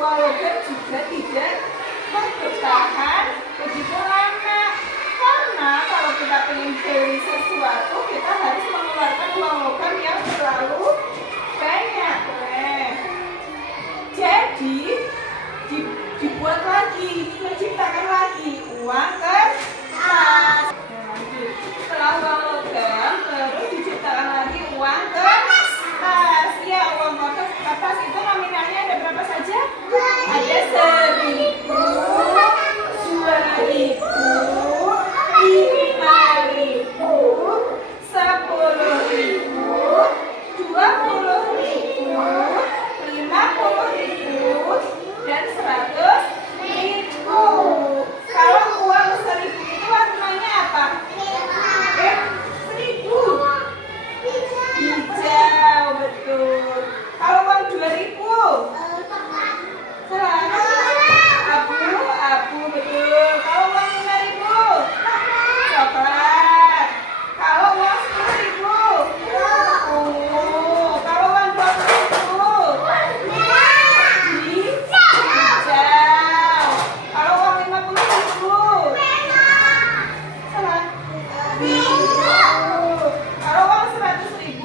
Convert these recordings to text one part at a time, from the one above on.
uang logam juga tidak bertahan begitu lama. Karena kalau kita ingin beli sesuatu, kita harus mengeluarkan uang logam yang terlalu banyak. Jadi dibuat lagi, menciptakan lagi uang kertas. Setelah uang logam, terus diciptakan lagi uang kertas. Ya, uang kertas itu nominalnya ada berapa saja? Ada 1.000, 2.000, 5.000, 10.000, 20.000, 50.000, dan 100.000. Kalau uang 1.000 itu warnanya apa? 1.000. Hijau, betul. Kalau uang 2.000, salah. Abu, betul. Kalau uang 5.000, coklat. Kalau uang 10.000, ungu. Kalau uang 20.000, hijau. Kalau uang 50.000, salah. Biru. Kalau uang 100.000,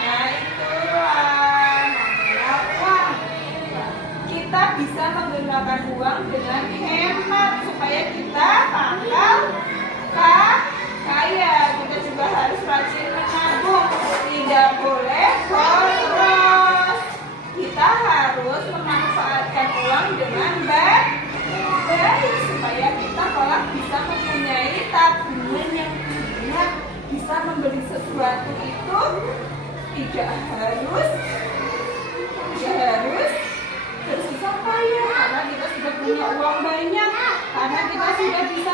nah itulah nominal uang. Kita bisa menggunakan uang dengan hemat supaya kita tanggal kaya. Kita juga harus rajin menabung, tidak boleh boros. Kita harus memanfaatkan uang dengan baik supaya kita kelak bisa mempunyai tabungan yang banyak, bisa membeli sesuatu itu tidak harus bersusah payah karena kita sudah punya uang banyak, karena kita sudah bisa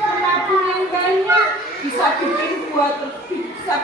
menabung yang banyak, bisa bikin buat bisa